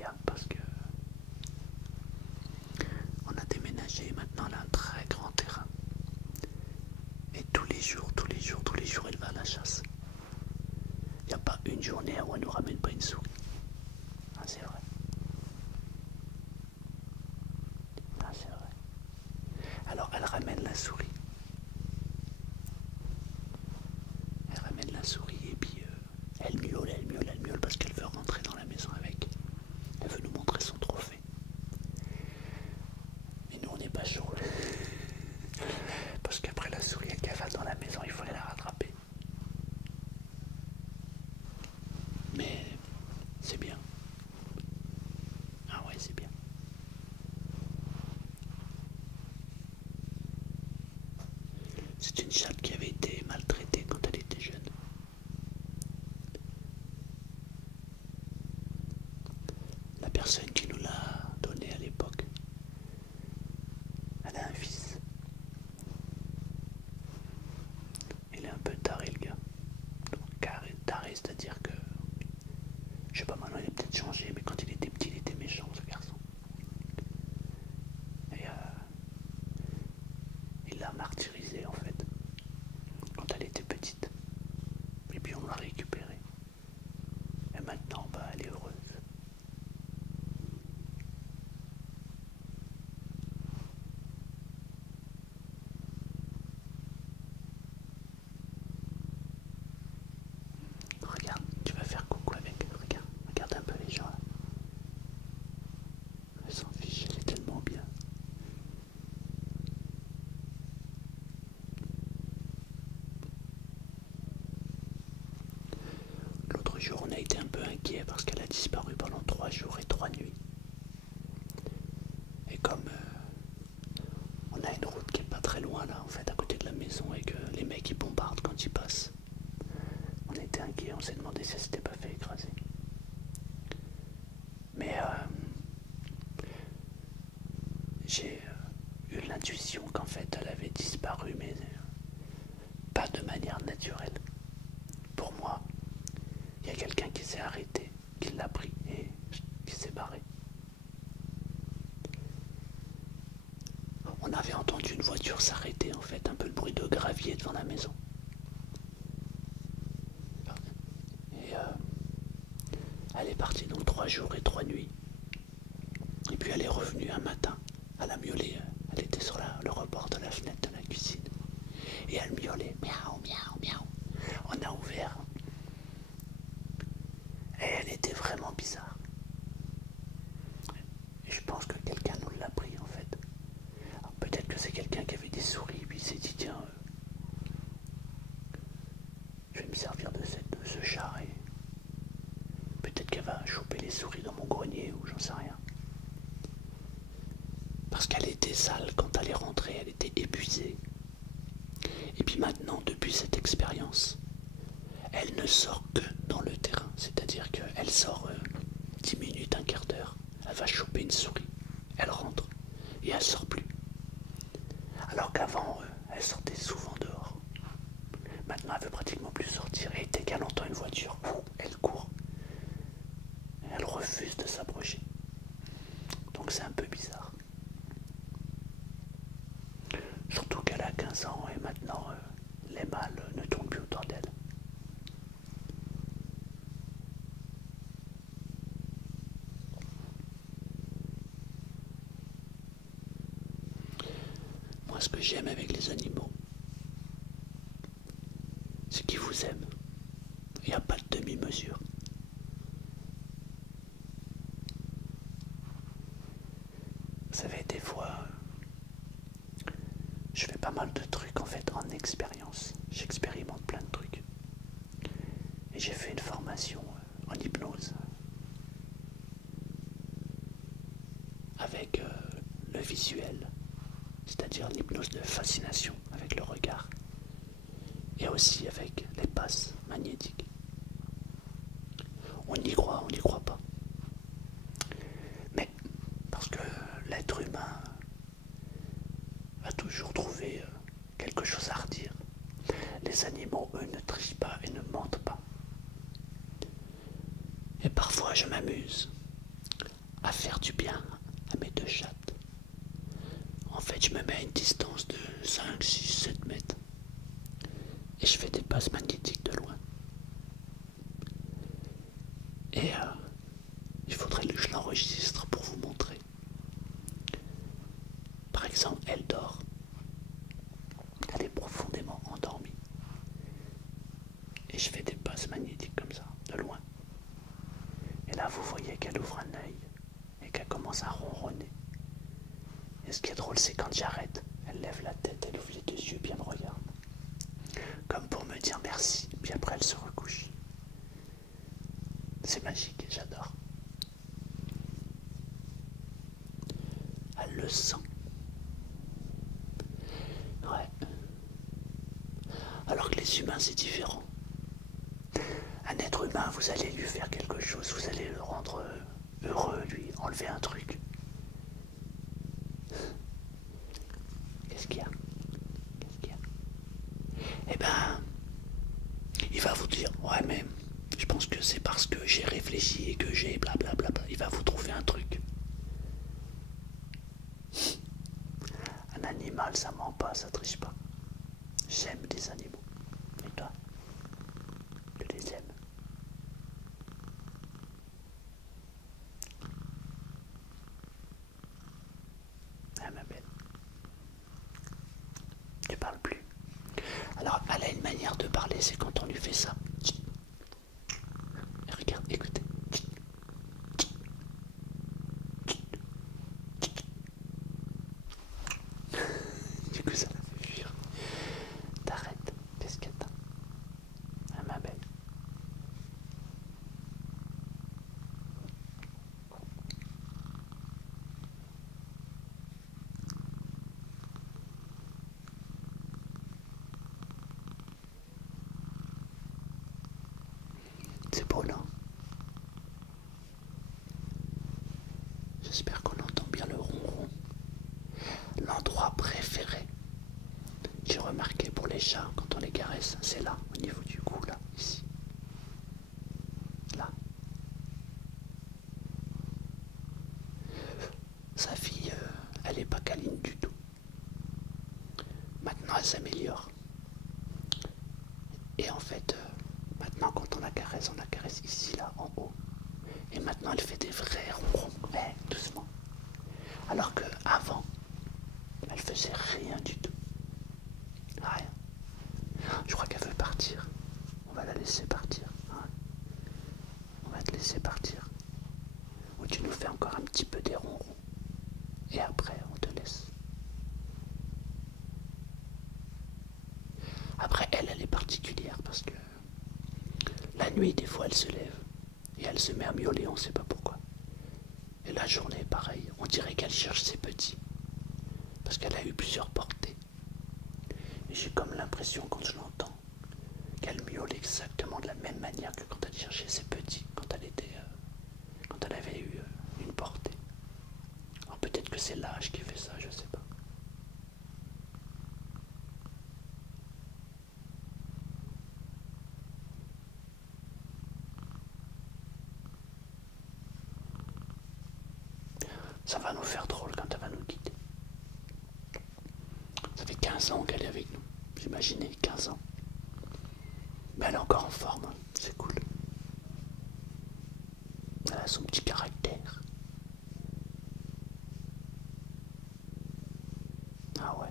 incroyable parce que on a déménagé, maintenant elle a un très grand terrain. Et tous les jours, tous les jours, tous les jours, elle va à la chasse. Il n'y a pas une journée où elle ne nous ramène pas une souris. Ah, c'est vrai. Ah, c'est vrai. Alors elle ramène la souris. Elle ramène la souris et puis elle miaule, elle miaule, elle miaule parce qu'elle veut rentrer dans la maison avec. Elle veut nous montrer son trophée. Mais nous on n'est pas chaud. Parce qu'après la souris elle cavale dans la maison, il faut aller la rattraper. Mais c'est bien. Ah ouais, c'est bien. C'est une chatte qui avait été maltraitée quand elle était jeune. La personne qui nous l'a donnée à l'époque, elle a un fils. Il est un peu taré le gars. Donc, taré, c'est-à-dire que, je sais pas, maintenant il a peut-être changé, mais quand il était petit, il était méchant ce garçon. Et il l'a martyrisée en fait, quand elle était petite. Et puis on l'a récupérée. Et maintenant, bah, elle est heureuse. Regarde, tu vas faire coucou avec. Regarde, regarde un peu les gens là. Elle s'en fiche, elle est tellement bien. L'autre jour, on a été un peu inquiet parce qu'elle a disparu pendant 3 jours et 3 nuits. Et comme on a une route qui est pas très loin là, en fait, à côté de la maison, et que les mecs ils bombardent quand ils passent, on était inquiet, on s'est demandé si elle s'était pas fait écraser. Mais j'ai eu l'intuition qu'en fait elle avait disparu, mais pas de manière naturelle. Pour moi, il y a quelqu'un qui s'est arrêté, qui l'a pris et qui s'est barré. On avait entendu une voiture s'arrêter, en fait, un peu le bruit de gravier devant la maison. Et elle est partie donc 3 jours et 3 nuits. Et puis elle est revenue un matin. Elle a miaulé, elle était sur le rebord de la fenêtre de la cuisine. Et elle miaulait, miaou, miaou, miaou. On a ouvert. Et elle était vraiment bizarre. Et je pense que quelqu'un nous l'a pris en fait. Peut-être que c'est quelqu'un qui avait des souris, puis il s'est dit tiens, je vais me servir de ce chat et peut-être qu'elle va choper les souris dans mon grenier ou j'en sais rien. Parce qu'elle était sale quand elle est rentrée, elle était épuisée. Et puis maintenant, depuis cette expérience, elle ne sort que dans le terrain. C'est-à-dire qu'elle sort 10 minutes, un quart d'heure, elle va choper une souris, elle rentre et elle sort plus. Alors qu'avant, elle sortait souvent dehors. Maintenant, elle veut pratiquement plus sortir. Et dès qu'elle entend une voiture, elle court. Elle refuse de s'approcher. Donc c'est un peu bizarre. Surtout qu'elle a 15 ans et maintenant, les mâles ne tournent plus autour d'elle. Moi, ce que j'aime avec les animaux, c'est qu'ils vous aiment. Il n'y a pas de demi-mesure. Vous savez, des fois, je fais pas mal de trucs en fait en expérience. J'expérimente plein de trucs. Et j'ai fait une formation en hypnose avec le visuel, c'est-à-dire l'hypnose de fascination avec le regard et aussi avec les passes magnétiques. On y croit, on n'y croit pas. Mais parce que l'être humain a toujours trouvé quelque chose à redire. Les animaux, eux, ne trichent pas et ne mentent pas. Et parfois, je m'amuse à faire du bien à mes deux chattes. En fait, je me mets à une distance de 5, 6, 7 mètres et je fais des passes magnétiques de loin. Et il faudrait que je l'enregistre pour vous montrer. Par exemple, elle dort. Elle est profondément endormie. Et je fais des passes magnétiques comme ça, de loin. Et là, vous voyez qu'elle ouvre un œil et qu'elle commence à ronronner. Et ce qui est drôle, c'est quand j'arrête, elle lève la tête, elle ouvre les deux yeux, puis elle me regarde. Comme pour me dire merci, puis après elle se recouche. C'est magique, j'adore. Elle le sent. Ouais. Alors que les humains, c'est différent. Un être humain, vous allez lui faire quelque chose, vous allez le rendre heureux, lui enlever un truc. Qu'est-ce qu'il y a? Qu'est-ce qu'il y a? Eh ben, il va vous dire, ouais mais je pense que c'est parce que j'ai réfléchi et que j'ai blablabla. Il va vous trouver un truc. Un animal, ça ment pas, ça triche pas. J'aime les animaux. Et toi? Tu les aimes? Ah ma belle. Tu parles plus. Alors elle a une manière de parler, c'est quand on lui fait ça. Et regarde, écoutez. Du coup ça la fait fuir. T'arrêtes. Qu'est-ce que t'as? Ah ma belle. C'est beau, non? J'espère qu'on entend bien le ronron. L'endroit préféré, j'ai remarqué pour les chats, quand on les caresse, c'est là, au niveau du cou, là, ici. Là. Sa fille, elle est pas câline du tout. Maintenant, elle s'améliore. Et en fait, maintenant, quand on la caresse ici, là, en haut. Et maintenant, elle fait des vrais ronrons, doucement. Alors que avant, elle faisait rien du tout. Rien. Je crois qu'elle veut partir. On va la laisser partir. Hein. On va te laisser partir. Ou tu nous fais encore un petit peu des ronrons. Et après, on te laisse. Après, elle est particulière parce que la nuit, des fois, elle se lève et elle se met à miauler, on ne sait pas pourquoi. Et la journée, pareil, on dirait qu'elle cherche ses petits parce qu'elle a eu plusieurs portées. Et j'ai comme l'impression, quand je l'entends, qu'elle miaule exactement de la même manière que quand elle cherchait ses petits, quand elle avait eu une portée. Alors peut-être que c'est l'âge qui fait ça, je sais pas. Ça va nous faire drôle quand elle va nous quitter. Ça fait 15 ans qu'elle est avec nous. J'imaginais 15 ans. Mais elle est encore en forme, hein. C'est cool. Elle a son petit caractère. Ah ouais.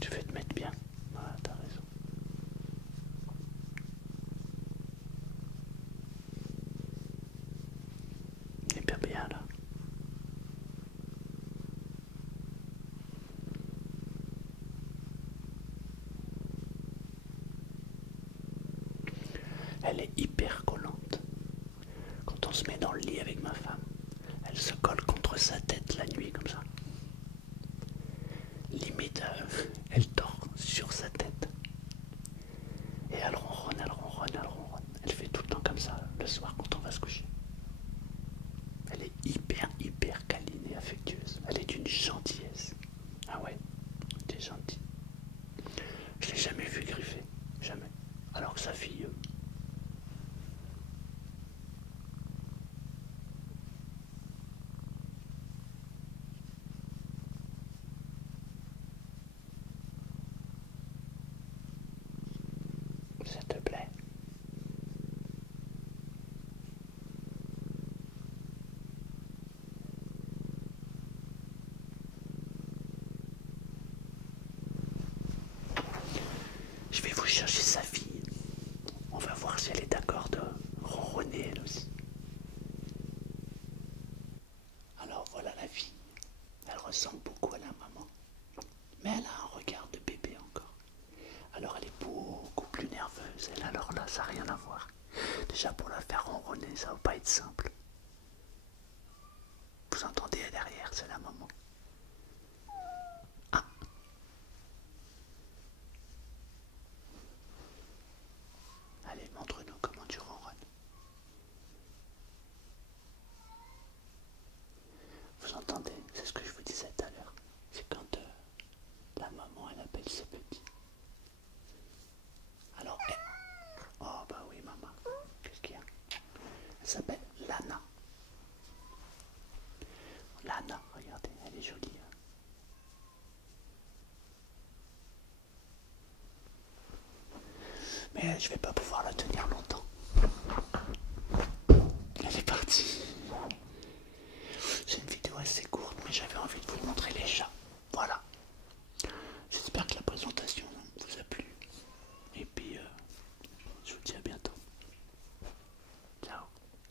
Tu veux te mettre bien. Ah, t'as raison. Il est bien bien là. ressemble beaucoup à la maman. Mais elle a un regard de bébé encore. Alors elle est beaucoup plus nerveuse. Elle, alors là, ça n'a rien à voir. Déjà pour la faire ronronner, ça va pas être simple. Vous entendez derrière, c'est la maman. Ah. Allez, montre-nous comment tu ronronnes. Vous entendez? C'est ce que je vous disais tout à l'heure. C'est quand la maman, elle appelle ses petits. Alors, oh bah oui, maman. Qu'est-ce qu'il y a? Elle s'appelle Lana. Lana, regardez, elle est jolie. Hein. Mais je vais pas pouvoir la tenir longtemps. Elle est partie. C'est une vidéo assez courte, mais j'avais envie de vous le montrer